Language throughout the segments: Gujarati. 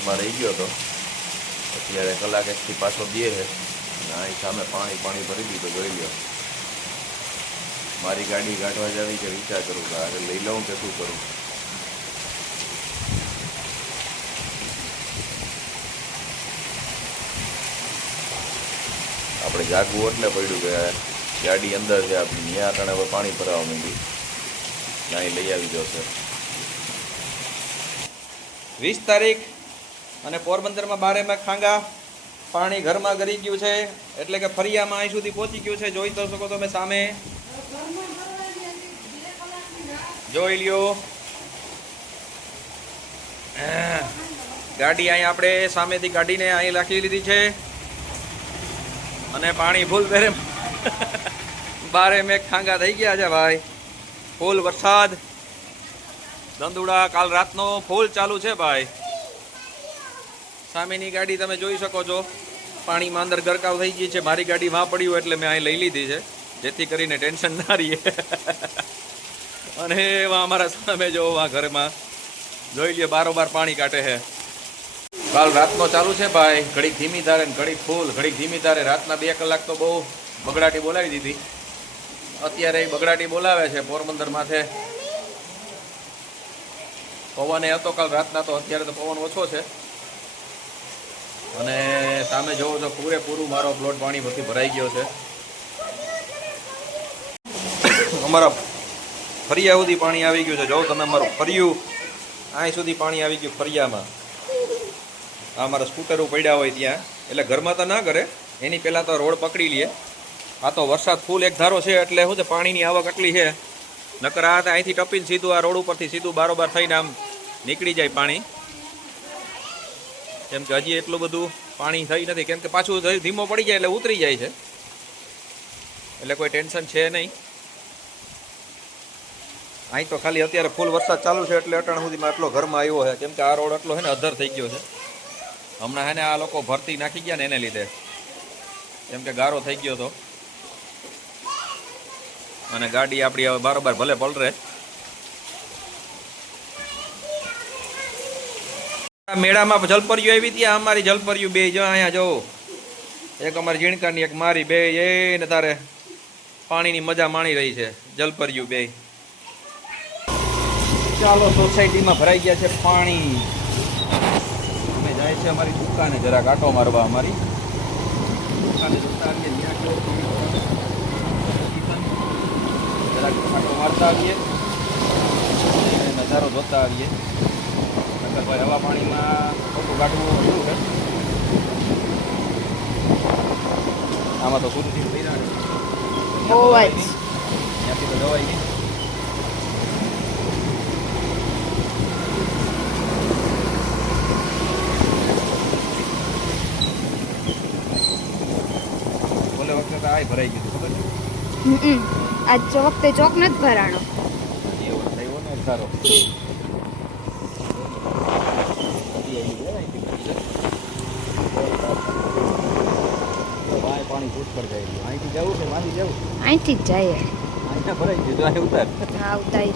વચમાં રહી ગયો હતો અત્યારે કલાક એકથી પાછો દે છે અહીં સામે પાણી પાણી ભરી દીધું, જોઈ લ્યો. મારી ગાડી કાઢવા જવી કે વિચાર કરું કે આગળ લઈ લઉં કે શું કરું. આપણે જાગવું એટલે પડ્યું કે ગાડી અંદર છે આપણી ત્યાં આગળ હવે પાણી ભરાવા માંડી. ત્યાં લઈ આવી જશે વીસ તારીખ અને પોરબંદરમાં બારેમાં ખાંગા પાણી ઘરમાં ગરી ગયું છે. એટલે કે ફરિયામાં અહીં સુધી પહોંચી ગયું છે. જોઈ તો શકો તમે સામે. જોઈ લ્યો. ગાડી અહીં આપણે સામેથી ગાડીને અહીં રાખી લીધી છે. અને પાણી ફૂલ પહેરે બારે મેં ખાંગા થઈ ગયા છે ભાઈ. ફૂલ વરસાદ. ધંધુડા કાલ રાતનો ફૂલ ચાલુ છે ભાઈ. સામેની ગાડી તમે જોઈ શકો છો. પાણીમાં અંદર ગરકાવ થઈ ગઈ છે. મારી ગાડી વાં પડ્યું એટલે મેં અહીં લઈ લીધી છે. જેથી કરીને ટેન્શન ના રહીએ. અને એમાં અમારા સામે જો ઘરમાં. જોઈ લઈએ બારોબાર પાણી કાઢે છે. કાલ રાતનો ચાલુ છે ભાઈ. ઘડીક ધીમી ધારે ને ઘડીક ફૂલ. ઘડીક ધીમી ધારે. રાતના બે કલાક તો બહુ બગડાટી બોલાવી દીધી. અત્યારે એ બગડાટી બોલાવે છે પોરબંદર માથે. પવન એ હતો, કાલ રાતના તો અત્યારે તો પવન ઓછો છે. અને સામે જોવો તો પૂરેપૂરું મારો પ્લોટ પાણી પછી ભરાઈ ગયો છે. અમારા ફરિયા સુધી પાણી આવી ગયું છે. જો તમે અમારું ફરિયું અહીં સુધી પાણી આવી ગયું ફરિયામાં. આ અમારા સ્કૂટરો પડ્યા હોય ત્યાં. એટલે ઘરમાં તો ના કરે એની પહેલાં તો રોડ પકડી લઈએ આ તો વરસાદ ફૂલ એક ધારો છે એટલે શું છે, પાણીની આવક આટલી છે. નકર આ અહીંથી ટપીને સીધું આ રોડ ઉપરથી સીધું બારોબાર થઈને આમ નીકળી જાય પાણી. કેમ કે હજી એટલું બધું પાણી થઈ નથી. કેમ કે પાછું ધીમો પડી જાય એટલે ઉતરી જાય છે. એટલે કોઈ ટેન્શન છે નહીં. અહીં તો ખાલી અત્યારે ફૂલ વરસાદ ચાલુ છે એટલે અટાણ સુધીમાં આટલો ઘરમાં આવ્યો છે. કેમ કે આ રોડ આટલો છે ને અધર થઈ ગયો છે. હમણાં હે ને આ લોકો ભરતી નાખી ગયા ને એને લીધે. કેમ કે ગારો થઈ ગયો હતો અને ગાડી આપણી હવે બારોબાર ભલે પલરે મેળામાં જલપરીઓ આવી હતી અમારી જલપરીઓ બે જો અહીંયા જો. એક અમારી ઝીણકાની, એક મારી બે, એ ને તારે પાણીની મજા માણી રહી છે, જલપરીઓ બે. ચાલો, સોસાયટીમાં ભરાઈ ગયા છે પાણી. અમે જાય છે અમારી દુકાને, જરાક આટો મારવા અમારી. દુકાને જતા આવીએ જરાક આટો મારતા આવીએ. નજારો જોતા આવીએ. ભાઈ હવા પાણીમાં ખોટું કાઢવું શું છે. આમાં તો સુરતી થઈ રહ્યા. ત્યાંથી તો જવાય નહીં. તો આય ભરાઈ ગયું ખબર છે. આજ જો વખતે ચોક નથી ભરાણો. એ વખતે આવ્યો ને સારો પાણી ફૂટ પર જાય છે. અહીંથી જવું છે માંથી જવું અહીંથી જ ઉતાર. હા ઉતારી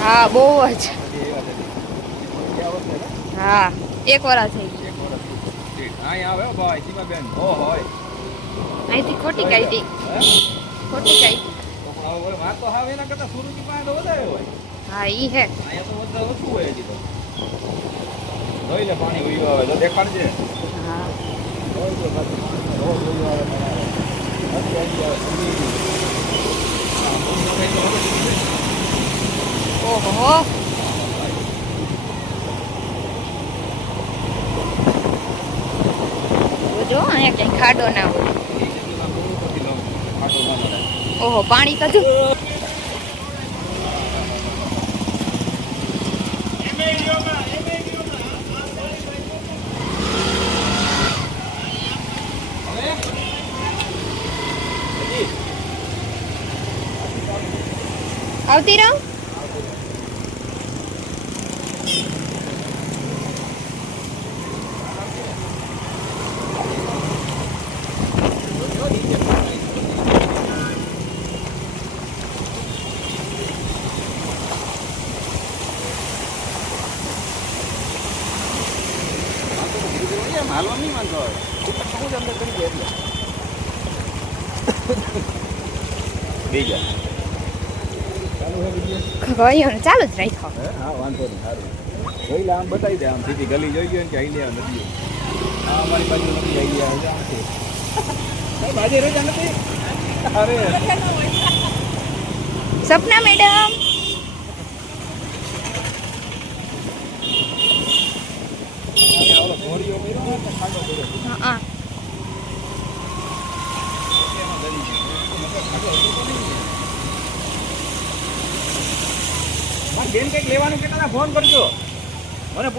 હા બહુ જ? હા એક વાર થઈ અહીંથી ખોટી કાઢી? ખોટી કાઢી હા ઈ હે. પાણી દેખાડજે. હા. પાણી. ઓહો જો અહીંયા કઈ ખાડો ના જગ્યામાં બહુ બધી લો- આવતી રહો હાલવા નહીં માનતો હવે અંદર કરી દે એટલે બીજા ગયો ને ચાલુ જ રાખો હા? વાંધો નહીં સારું. જોઈ લે આમ બતાવી દે આમ સીધી ગલી જોઈ ગયો ને કે આઈડિયા નથી આ અમારી બાજુ નથી આઈડિયા નથી બાજુ રહી નથી? અરે. સપના મેડમ અહીંયા ઓલો ઘોડીઓ કર્યો ને એટલે ખાડો કર્યો હા મારી બેન કંઈક લેવાનું કહેતા હતા ફોન કરજો મને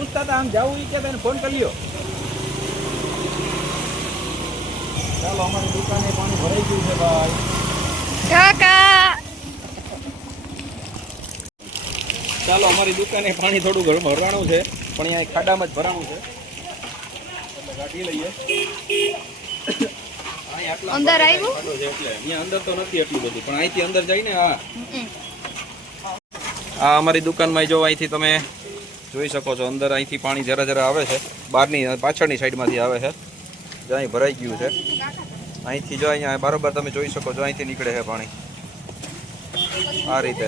પૂછતા જવું કે તને ફોન કરી લ્યો. ચાલો અમારી દુકાને પાણી ભરાઈ ગયું છે ભાઈ. કાકા! ચાલો અમારી દુકાને પાણી થોડું ભરવાનું છે પણ અહીંયા ખાડામાં જ ભરાવું છે. એટલે કાઢી લઈએ. અંદર આવ્યું? અહીંયા અંદર તો નથી એટલું બધું પણ અહીંથી અંદર જઈને હા. આ અમારી દુકાનમાં જો અહીંથી તમે જોઈ શકો છો, અંદર અહીંથી પાણી જરા જરા આવે છે. બહારની, પાછળની સાઈડમાંથી આવે છે. જો અહીં ભરાઈ ગયું છે. અહીંથી જો અહીંયા બરોબર તમે જોઈ શકો છો, અહીંથી નીકળે છે પાણી. આ રીતે.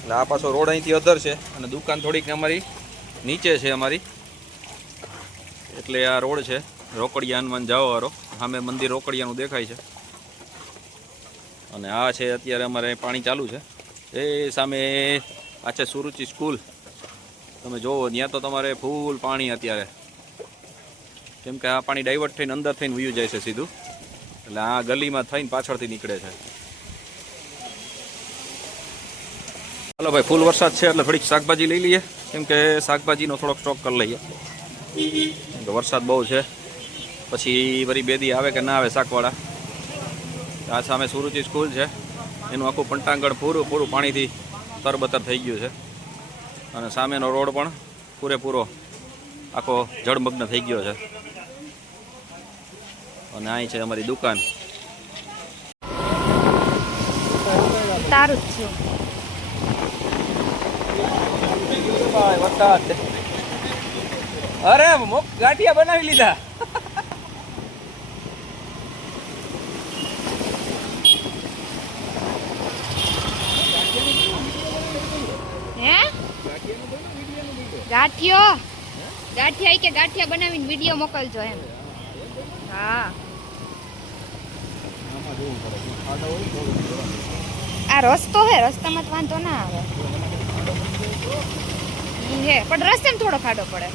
એટલે આ પાછો રોડ અહીંથી અધર છે અને દુકાન થોડીક અમારી નીચે છે અમારી. એટલે આ રોડ છે રોકડિયા હનુમાન જાઓ વાળો સામે મંદિર રોકડિયાનું દેખાય છે. અને આ છે અત્યારે અમારે પાણી ચાલુ છે. એ સામે આ છે સુરુચિ સ્કૂલ. તમે જોવો, ત્યાં તો તમારે ફૂલ પાણી અત્યારે. કેમ કે આ પાણી ડાયવર્ટ થઈને અંદર થઈને વયું જાય છે સીધું. એટલે આ ગલીમાં થઈને પાછળથી નીકળે છે. ચાલો ભાઈ, ફૂલ વરસાદ છે એટલે થોડીક શાકભાજી લઈ લઈએ. કેમ કે શાકભાજીનો થોડોક સ્ટોક કરી લઈએ. કેમ વરસાદ બહુ છે. પછી વરી બેદી આવે કે ના આવે શાકવાળા. આ સામે સુરુચિ સ્કૂલ છે. એનું આખું પંટાંગણ પૂરું પૂરું પાણીથી તરબતર થઈ ગયું છે. અને સામેનો રોડ પણ પૂરેપૂરો આખો જળમગ્ન થઈ ગયો છે. અને અહીં છે અમારી દુકાન. અરે ગાંઠિયા બનાવી લીધા હે ગાંઠિયો. ગાંઠિયા કે ગાંઠિયા બનાવીને વીડિયો મોકલજો એમ. હા. આ રસ્તો હે રસ્તામાં તો વાંધો ના આવે. હે પણ રસ્તે થોડો ખાડો પડે.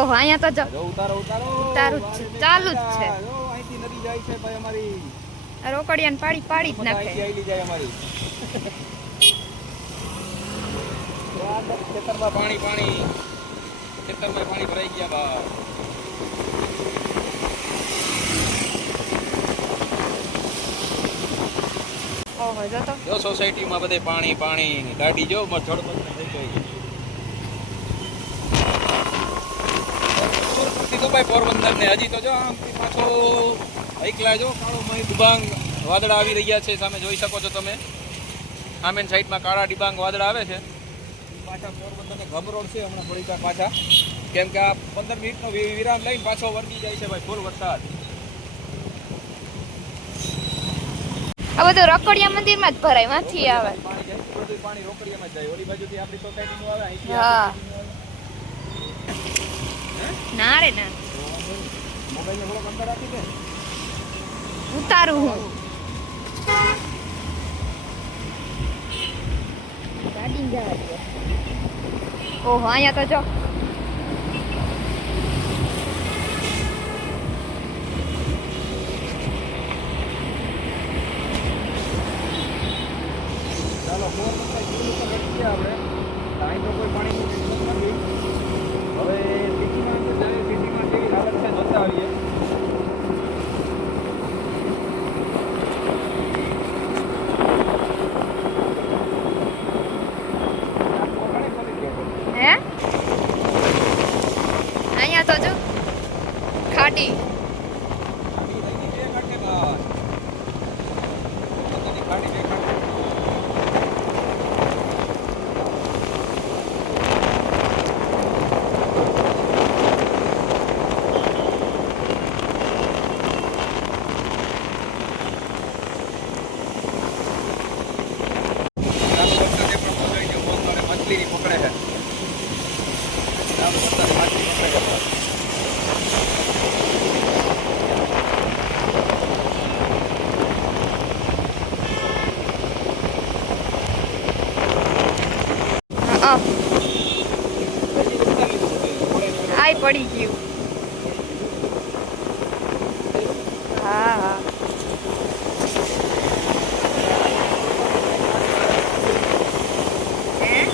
ઓહો અહીંયા તો જો ઉતારો ઉતારો. ઉતારું જ છે, ચાલુ જ છે. અહીંથી નદી જાય છે ભાઈ અમારી. રોકડિયાને પાડી પાડી જ નાખે. જાય અમારી. ખેતરમાં પાણી પાણી. ખેતરમાં પાણી ભરાઈ ગયા બા. જો સોસાયટીમાં બધે પાણી પાણી. ગાડી જો જળબંધ થઈ ગઈ. ભાઈ પોરબંદર ને હજી તો જો આમથી પાછો એકલા જો કાળો ડિબાંગ વાદળા આવી રહ્યા છે. સામે જોઈ શકો છો તમે. સામેની સાઈડમાં કાળા ડિબાંગ વાદળા આવે છે. પાછા પોરબંદરને ગમરોડ છે હમણાં થોડીક વાર પાછા. કેમ કે આ પંદર મિનિટનો વિરામ લઈને પાછો વળગી જાય છે ભાઈ ફૂલ વરસાદ. આ બધું રકોડિયા મંદિરમાં જ ભરાયમાંથી આવે. બધું પાણી રોકડીયામાં જાય. ઓલી બાજુથી આપણી સોસાયટીનું આવે અહીંથી હા. ના રે ના. મોબાઈલને થોડો અંદર રાખી દે. ઉતારું હું. ગાડી જવા દે ઓહો અહીંયા તો જો ચાલો ફોર નંબર જીવન ઉપર અટકીએ આપણે અહીં તો કોઈ પાણીની ટેન્શન નથી હવે સિટીમાં અંદર જાય સિટીમાં કેવી હાલત છે જોતા આવીએ નાસ્તો ઘણી ખોલી ગયો છે. હે અહીંયા તો જો ખાડી ખાડી થઈ ગઈ બે કાંઠે બહાર. પોતાની ખાડી બે કાંઠે. હા આય પડી ગયું હા હા હે?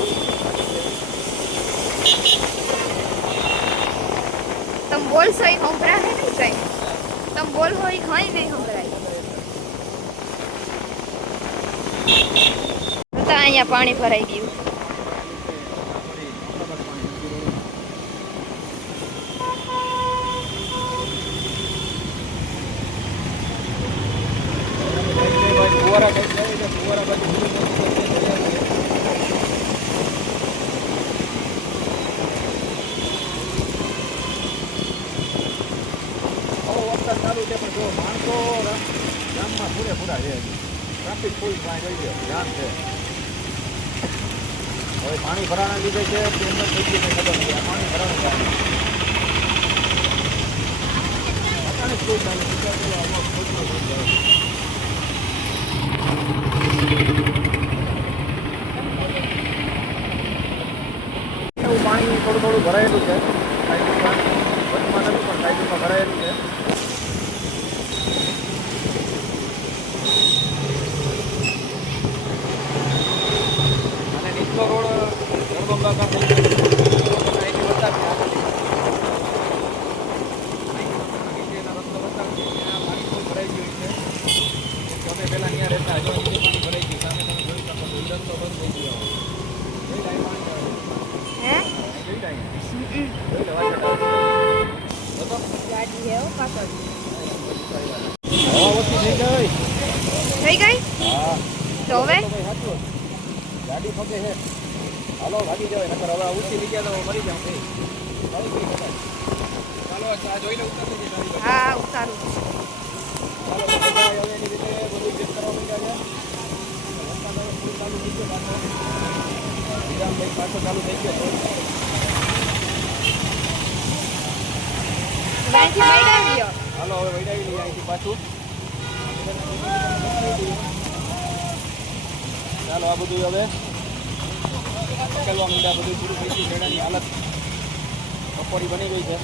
તમે બોલશો એ સંભળાય નહીં કઈ? તમે બોલશો એ કઈ નહીં સંભળાય. અહીંયા પાણી ભરાઈ ગયું. ચાલુ છે પણ જો માણસો ગામમાં પૂરેપૂરા છે. ટ્રાફિક ફૂલ પાણી રહી છે જામ છે. હવે પાણી ભરાના લીધે છે તેમને થઈ ગઈ ખબર નથી. પાણી જાય. એવું પાણી થોડું થોડું ભરાયેલું છે. સાઈડમાં વચમાં નથી, પણ સાઈડમાં ભરાયેલું છે અને નીચલો રોડ ગરબંબા પાસે અહીંથી બતાવી નીચેનો રસ્તો બતાવી ત્યાં પાણી ફૂલ ભરાઈ ગયું છે તો અમે પહેલાં ત્યાં રહેતા હજુ નીચે પાણી ભરાઈ ગયું સામે તમે જોઈ શકો છો ઈ રસ્તો બંધ થઈ ગયો જોઈ લે, અહીં પાણી આવે. હે જોઈ લે, અહીં. હમ. જોઈ લે, વાંચા ટાળું. બતો? ગાડી હે હો પાછળ હવા ઓછી થઈ ગઈ થઈ ગઈ હા તો હવે? ગાડી ફગે છે હાલો ભાગી જવાય નકર હવે ઊંચી નીકળે ગયા તો મરી જાવ. ચાલો આ જોઈ લે ઉતારી હા ઉતારું. હવે એની રીતે બધું ચેક કરવા માંડ્યા છે. ચાલુ થઈ ગયો પાછો ચાલુ થઈ ગયો. અહીંથી હાલો હવે વૈડાવી લઈએ અહીંથી પાછું. ચાલો આ બધું હવે બધું પૂરું હાલત બપોરી બની ગઈ છે.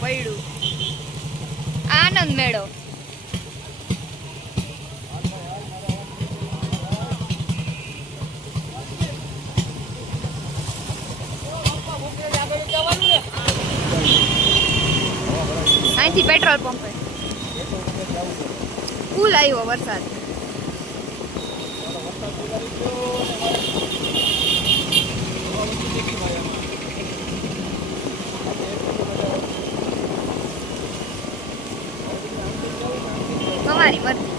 પડ્યું. આનંદ મેળો. અહીંથી પેટ્રોલ પંપે ફૂલ આવ્યો વરસાદ. તમારી મરજી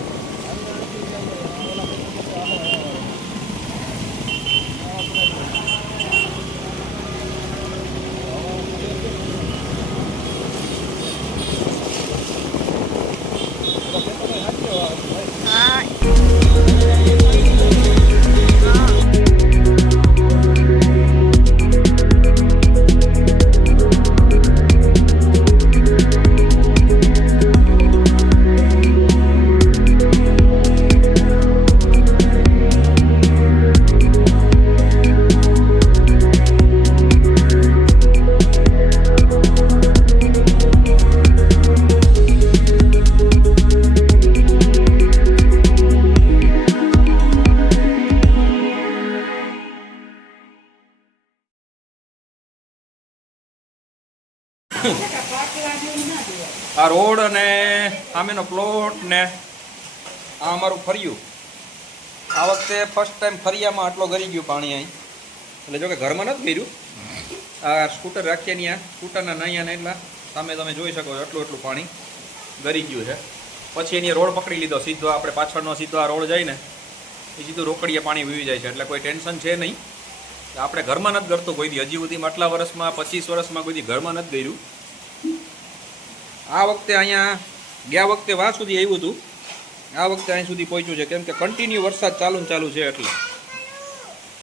રોડ અને સામેનો પ્લોટ ને આ અમારું ફર્યું. આ વખતે ફર્સ્ટ ટાઈમ ફરિયામાં આટલો ગરી ગયું પાણી અહીં. એટલે જોકે ઘરમાં નથી ગર્યું આ સ્કૂટર રાખીએ ત્યાં સ્કૂટરના નૈયા ને એટલા. સામે તમે જોઈ શકો છો એટલું એટલું પાણી ગરી ગયું છે. પછી એની રોડ પકડી લીધો. સીધો આપણે પાછળનો સીધો આ રોડ જાય ને એ સીધું રોકડીએ પાણી વીવી જાય છે. એટલે કોઈ ટેન્શન છે નહીં. આપણે ઘરમાં નથી કરતું કોઈ દી. હજી સુધીમાં આટલા વર્ષમાં, પચીસ વર્ષમાં કોઈ દી ઘરમાં નથી કર્યું આ વખતે અહીંયા, ગયા વખતે વાં સુધી આવ્યું હતું? આ વખતે અહીં સુધી પહોંચ્યું છે. કેમ કે કન્ટિન્યુ વરસાદ ચાલુ ચાલુ છે એટલે.